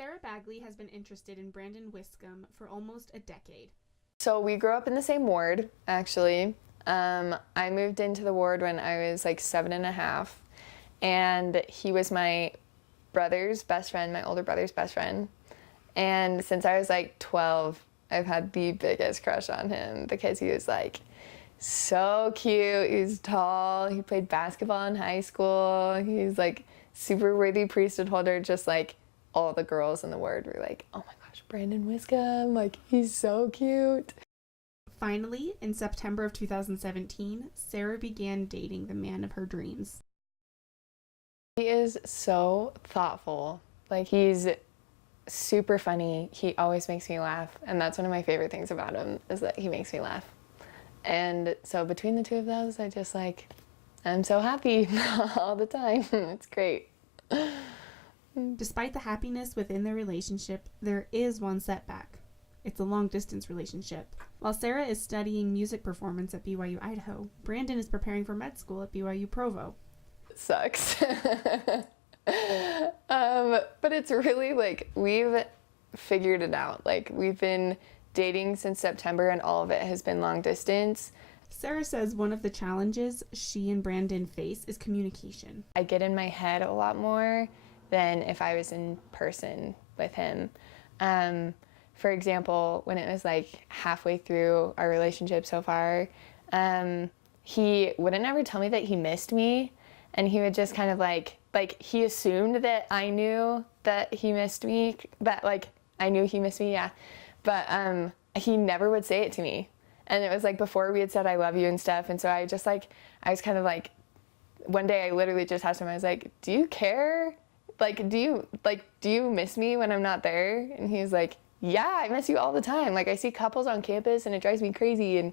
Sarah Bagley has been interested in Brandon Wiscombe for almost a decade. So we grew up in the same ward, actually. I moved into the ward when I was like 7.5, and he was my brother's best friend, my older brother's best friend. And since I was like 12, I've had the biggest crush on him because he was like so cute. He was tall. He played basketball in high school. He's like super worthy priesthood holder. Just like all the girls in the ward were like, oh my gosh, Brandon Wiscombe, like he's so cute. Finally, in September of 2017, Sarah began dating the man of her dreams. He is so thoughtful. Like he's super funny. He always makes me laugh, and that's one of my favorite things about him is that he makes me laugh. And so between the two of those, I'm so happy all the time. It's great. Despite the happiness within their relationship, there is one setback. It's a long-distance relationship. While Sarah is studying music performance at BYU Idaho, Brandon is preparing for med school at BYU Provo. It sucks. But it's really like we've figured it out. Like we've been dating since September and all of it has been long distance. Sarah says one of the challenges she and Brandon face is communication. I get in my head a lot more than if I was in person with him. For example, when it was like halfway through our relationship so far, he wouldn't ever tell me that he missed me, and he would just kind of like he assumed that I knew that he missed me, that like I knew he missed me, yeah. But he never would say it to me. And it was like before we had said I love you and stuff, and so I was kind of like, one day I literally just asked him, I was like, do you care? Do you miss me when I'm not there? And he's like, yeah, I miss you all the time. Like I see couples on campus and it drives me crazy. And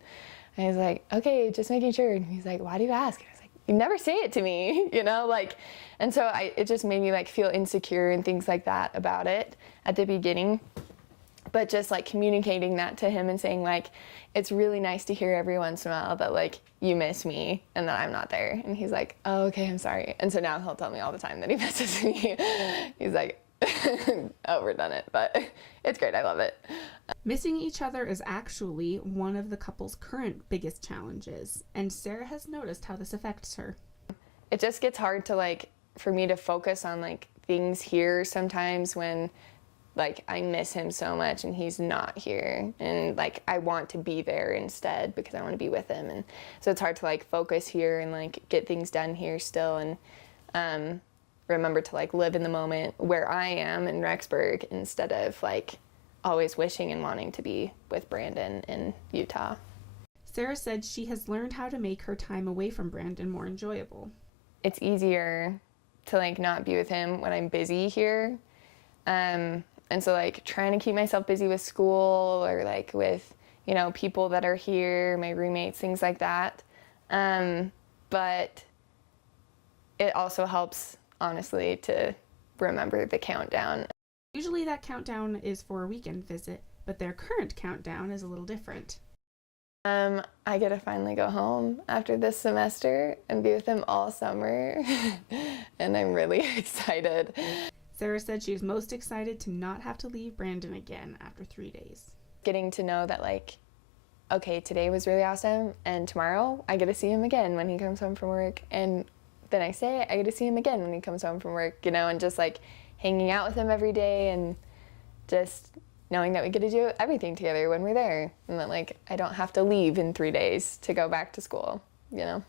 I was like, okay, just making sure. And he's like, why do you ask? And I was like, you never say it to me, you know, like, and so it just made me like feel insecure and things like that about it at the beginning. But just like communicating that to him and saying like, it's really nice to hear every once in a while that like you miss me and that I'm not there. And he's like, oh, okay, I'm sorry. And so now he'll tell me all the time that he misses me. He's like, overdone it, but it's great. I love it. Missing each other is actually one of the couple's current biggest challenges, and Sarah has noticed how this affects her. It just gets hard to like, for me to focus on like things here sometimes when like I miss him so much and he's not here, and like I want to be there instead because I want to be with him, and so it's hard to like focus here and like get things done here still, and remember to like live in the moment where I am in Rexburg instead of like always wishing and wanting to be with Brandon in Utah. Sarah said she has learned how to make her time away from Brandon more enjoyable. It's easier to like not be with him when I'm busy here. And so like trying to keep myself busy with school or like with, you know, people that are here, my roommates, things like that. But it also helps, honestly, to remember the countdown. Usually that countdown is for a weekend visit, but their current countdown is a little different. I get to finally go home after this semester and be with him all summer, and I'm really excited. Sarah said she is most excited to not have to leave Brandon again after 3 days. Getting to know that like, okay, today was really awesome, and tomorrow I get to see him again when he comes home from work, and the next day I get to see him again when he comes home from work, you know, and just like hanging out with him every day and just knowing that we get to do everything together when we're there, and that like I don't have to leave in 3 days to go back to school, you know.